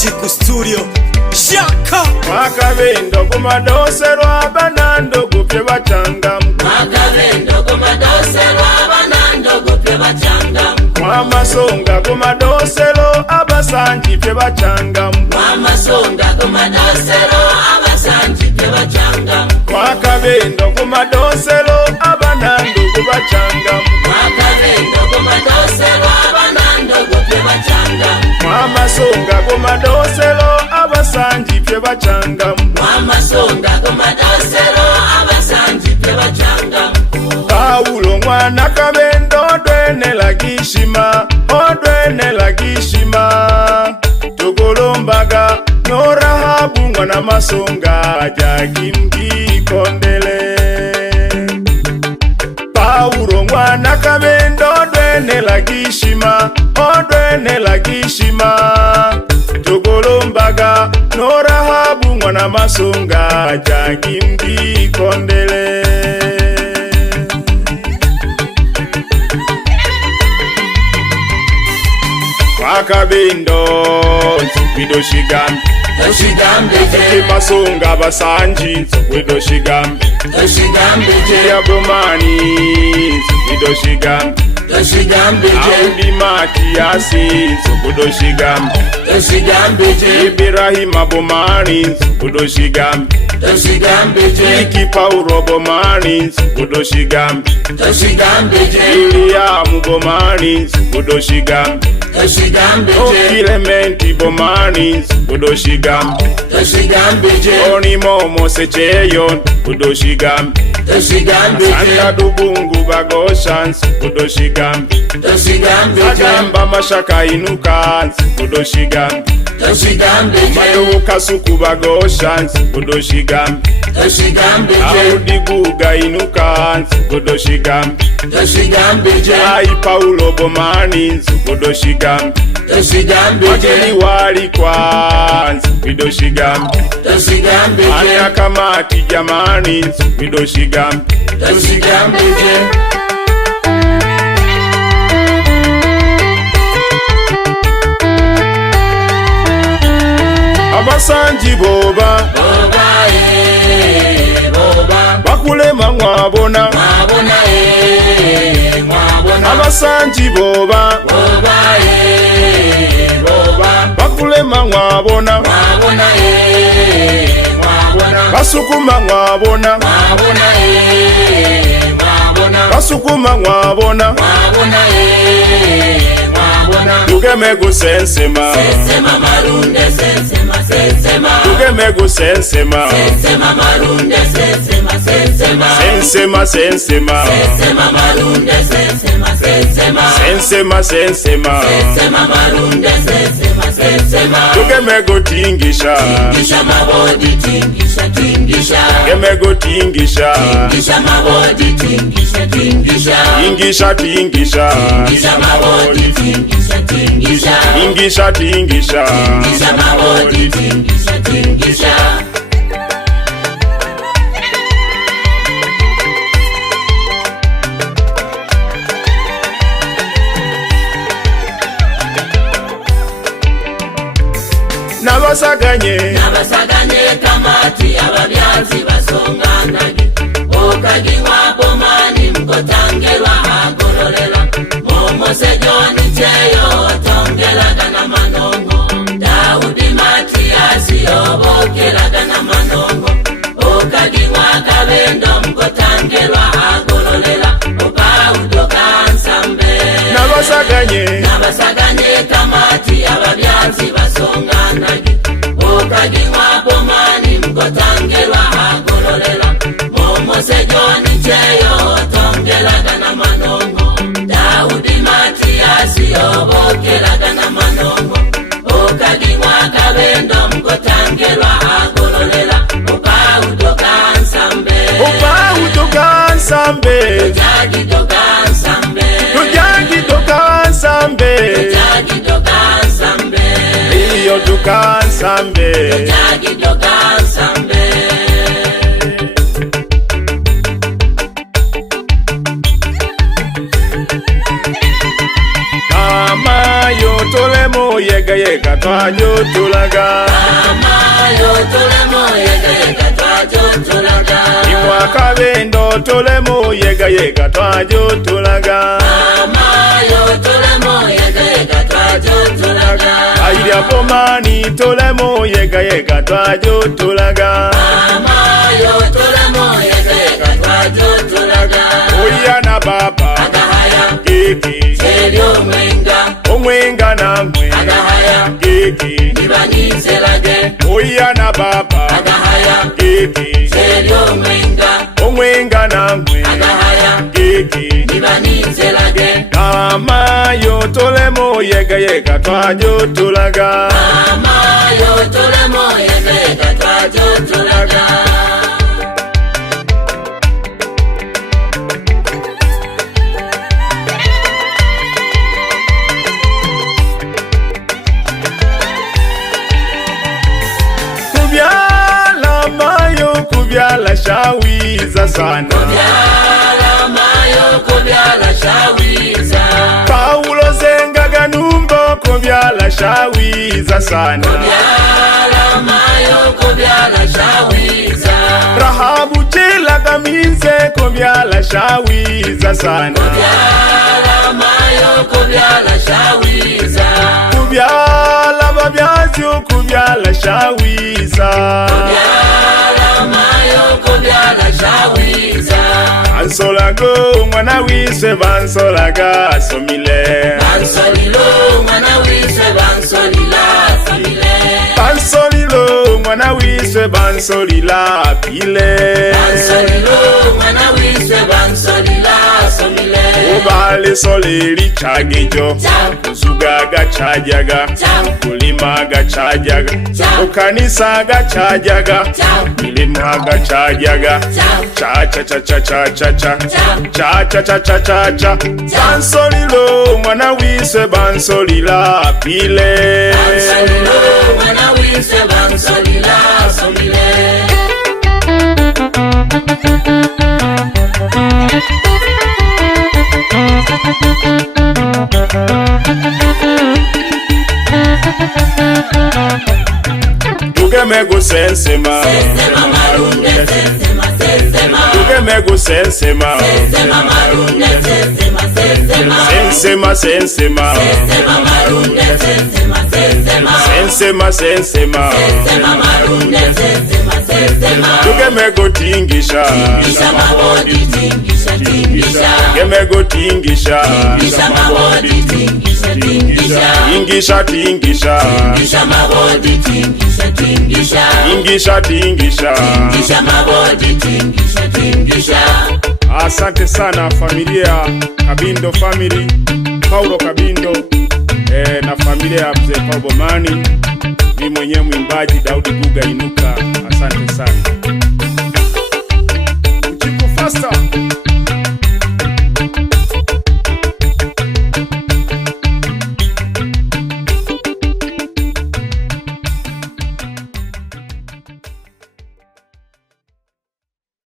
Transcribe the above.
Chiku Studio Shaka Makabendo kumadosero abanando gupye bachangamu Makabendo kumadosero abanando gupye bachangamu Mwamasonga kumadosero abasanji pye bachangamu Mwamasonga kumadosero abasanji pye bachangamu Makabendo kumadosero abanando kubachangamu Makabendo kumadosero abanando gupye bachangamu Mwamasonga kumadosero abasanji pye bachangamu Mwamasonga kumadosero abasanji pye bachangamu Paulo mwana kabendo odwenela gishima Tukulumbaga no Rahabu mwana masonga jagimgikondele Paulo mwana kabendo odwenela gishima Tukulumbaga no Rahabu mwana masonga jagimgikondele Makabendo Nsupido shigambi Toshigambe je Masonga basanji Nsupido shigambi Toshigambe je Yabomani Nsupido shigambi Toshigambe je Audi Matiasi Nsupido shigambi Toshigambe je Ibrahima Bomani Nsupido shigambi Toshigambe je Iki Paulo Bomani Nsupido shigambi Toshigambe je Iliamu Bomani Nsupido shigambi Toshigambe je Elementi Bomani Nsupido shigambi Toshigambe je Oni momo secheyon Kudoshigambi Toshigambe je Sanda dubungu bagoshans Kudoshigambi Toshigambe je Magamba mashaka inukans Kudoshigambi Toshigambe je Maduka suku bagoshans Kudoshigambi Toshigambe je Audi guga inukans Kudoshigambi Toshigambe je Ai Paulo Bomani Kudoshigambi Toshigambe je Wageni wali kwans Kudoshigambi Toshigambe je Anya kamati jamani Kudoshigambi Toshigambe je Abasanji boba Boba Bakulema mwabona Mwabona Mwabona Abasanji boba Boba Bakulema mwabona Mwabona Mwabona Basukuma mwabona Mwabona Mwabona Basukuma mwabona Mwabona Mwabona Tugeme gusensema Sensema marunde sensema Tugeme gusensema Sensema marunde sensema Sensema marunde sensema Sensema marunde sensema Tugeme gutingisha Tingisha mabodi tingisha Tugeme gutingisha Tingisha mabodi tingisha Tingisha Tingisha mabodi tingisha Tingisha mabodi tingisha Nabasaganye kamati ababyanzi basonganage Okagiwa bomani mkotangelwa agorolela Momose Joni cheyo tongelaga na manongo Daudi Matiasi obokelaga na manongo Okagiwa kabendo mkotangelwa agorolela Opaudo kansambe Nabasaganye kamati ababyanzi basonganage Okagiwa bomani mkotangelwa agorolela Momose Joni cheyo tongelaga na manongo Daudi Matiasi obokelaga na manongo Okagiwa kabendo mkotangelwa agorolela Opaudo kansambe Tujagi tokansambe Iyo tukansambe Tujagi tokansambe Mama yo tolemo yega yega twajotulaga amayo tulemo yega yega twajotulaga imwaka bendo tulemo yega yega twajotulaga amayo tulemo yega yega twajotulaga ayiria bomani tulemo yega yega twajotulaga amayo tulemo yega yega twajotulaga oya na baba agahaya gege seryo mwenga omwenga namwe agahaya gege nibanyizelage oya na baba agahaya gege seryo mwenga omwenga namwe agahaya gege nibanyizelage amayo tulemo yega yega twajotulaga amayo tulemo yega yega twajotulaga kubyala shawiza sana kubyala mayo kubyala shawiza Paulo zengaga numbo kubyala shawiza sana kubyala mayo kubyala shawiza Rahabu jelaga minze kubyala shawiza sana kubyala mayo kubyala shawiza kubyala babyazi kubyala shawiza kubyala shawiza Bansolago mwana wise bansolaga asomile Bansolilo mwana wise bansolila famile Bansolilo mwana wise bansolila pile Bansolilo mwana wise bansolila somile Ubale soleri chagejo Kusugaga chajaga Kulimaga chajaga Ukanisaga chajaga Milimaga chajaga Cha cha cha cha cha cha cha Cha cha cha cha cha cha Bansolilo mwana wise bansolila pile Bansolilo mwana wise bansolila somile Tugemego sensema Sensema marunde sensema sensema Tugemego sensema Sensema marunde sensema sensema Sensema sensema Sensema marunde sensema sensema Sensema sensema Sensema marunde sensema sensema Tugemego tingisha Tingisha mabodi tingisha tingisha Tugemego tingisha Tingisha mabodi tingisha tingisha Tingisha tingisha Tingisha mabodi tingisha tingisha Tingisha tingisha Tingisha mabodi tingisha tingisha Asante sana familia Kabindo family Paulo Kabindo na familia ya mzee Paulo Bomani. Ni mwenyewe mwimbaji Daudi Guga Inuka. Asante sana.